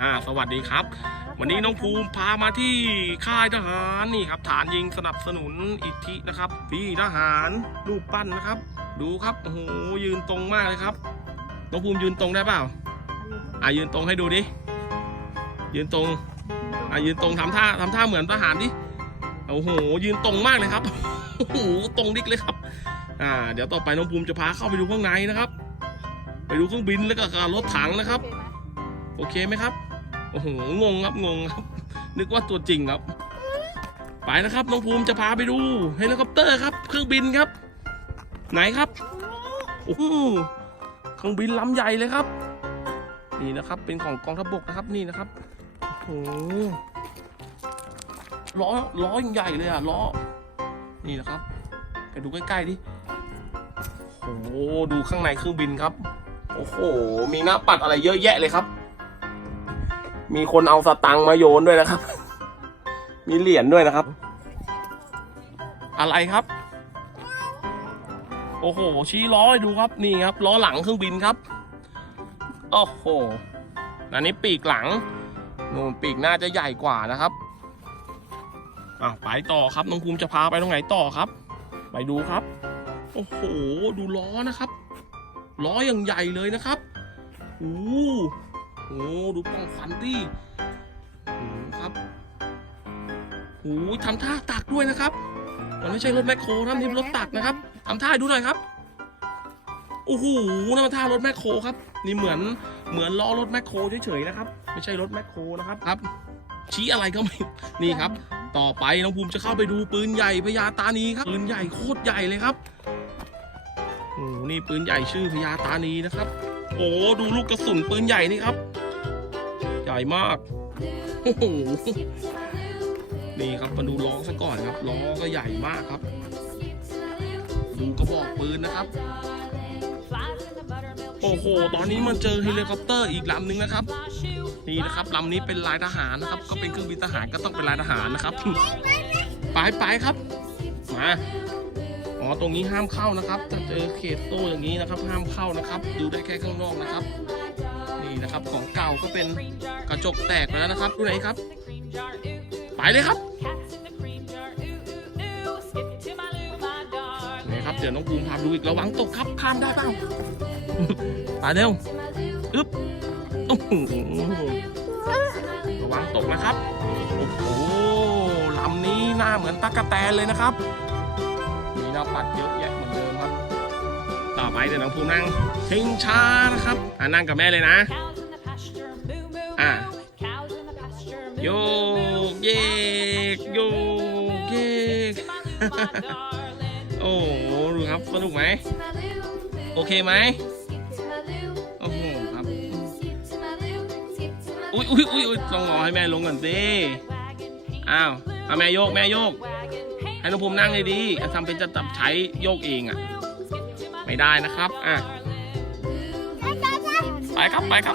อ่าสวัสดีครับ วันนี้น้องภูมิพามาที่ค่ายทหารนี่ครับ ฐานยิงสนับสนุนอิทธินะครับ พี่ทหารรูปปั้นนะครับ ดูครับโอ้โหยืนตรงมากเลยครับน้องภูมิยืนตรงได้เปล่าอ่ายืนตรงให้ดูดิยืนตรงอ่ายืนตรงทำท่าทำท่าเหมือนทหารดิโอ้โหยืนตรงมากเลยครับโอ้โหตรงดิกเลยครับ อ่า เดี๋ยวต่อไปน้องภูมิจะพาเข้าไปดูข้างในนะครับ ไปดูเครื่องบินแล้วก็รถถังนะครับ โอเคไหมครับ โอ้โหงงครับงงครับ นึกว่าตัวจริงครับ ไปนะครับน้องภูมิจะพาไปดูเฮลิคอปเตอร์ครับ เครื่องบินครับ ไหนครับโอ้โหเครื่องบินลำใหญ่เลยครับ นี่นะครับ เป็นของกองทัพบกนะครับนี่นะครับโอ้โหล้อล้อยังใหญ่เลยอะล้อนี่นะครับไปดูใกล้ๆดิโอ้โหดูข้างในเครื่องบินครับ โอ้โห มีหน้าปัดอะไรเยอะแยะเลยครับ มีคนเอาสตังค์มาโยนด้วยนะครับ มีเหรียญด้วยนะครับ อะไรครับ โอ้โห ชี้ล้อให้ดูครับ นี่ครับ ล้อหลังเครื่องบินครับ โอ้โห อันนี้ปีกหลังนู่นปีกหน้าจะใหญ่กว่านะครับอะไปต่อครับน้องภูมิจะพาไปตรงไหนต่อครับ ไปดูครับ โอ้โห ดูล้อนะครับ ล้ออย่างใหญ่เลยนะครับโอ้ โหโอ้โหดูปล่องควันดิโอ้โหครับโอ้โหทำท่าตักด้วยนะครับ มันไม่ใช่รถแมคโครนะนี่เป็นรถตักนะครับทำท่าให้ดูหน่อยครับโอ้โหนั่นมันท่ารถแมคโครครับ นี่เหมือนเหมือนล้อรถแมคโครเฉยๆนะครับ ไม่ใช่รถแมคโครนะครับครับ ชี้อะไรก็ไม่นี่ครับ ต่อไปน้องภูมิจะเข้าไปดูปืนใหญ่พญาตานีครับปืนใหญ่โคตรใหญ่เลยครับโอ้โหนี่ปืนใหญ่ชื่อพญาตานีนะครับ โอ้โหดูลูกกระสุนปืนใหญ่นี่ครับ ใหญ่มากนี่ครับมาดูล้อซะก่อนครับล้อก็ใหญ่มากครับ ดูกระบอกปืนนะครับ โอ้โห ตอนนี้มันเจอเฮลิคอปเตอร์อีกลำหนึ่งนะครับนี่นะครับลำนี้เป็นลายทหารนะครับ ก็เป็นเครื่องบินทหารก็ต้องเป็นลายทหารนะครับไปไปครับมาอ๋อตรงนี้ห้ามเข้านะครับถ้าเจอเขตโซ่อย่างนี้นะครับ ห้ามเข้านะครับ ดูได้แค่ข้างนอกนะครับ นี่นะครับของเก่าก็เป็นกระจกแตกไปแล้วนะครับดูไหนครับ ไปเลยครับนี่ครับเดี๋ยวน้องภูมิพาดูอีกระวังตกครับข้ามได้เปล่าไปเร็วอึ๊บโอ้โหระวังตกนะครับโอ้โหลำนี้หน้าเหมือนตั๊กแตนเลยนะครับ มีหน้าปัดเยอะแยะเหมือนเดิมครับ ต่อไปเดี๋ยวน้องภูมินั่งชิงช้านะครับอ่านั่งกับแม่เลยนะอะโยกเยกโยกเยกโอ้โหดูครับสนุกไหมโอเคไหมโอ้โหครับอุ้ยอุ้ยอุ้ยอุ๊ยต้องรอให้แม่ลงก่อนสิอ้าวเอาแม่โยกแม่โยกให้น้องภูมินั่งเลยดีอย่าทำเป็นจะตับใช้โยกเองอะ ไม่ได้นะครับอะไปครับไปครับ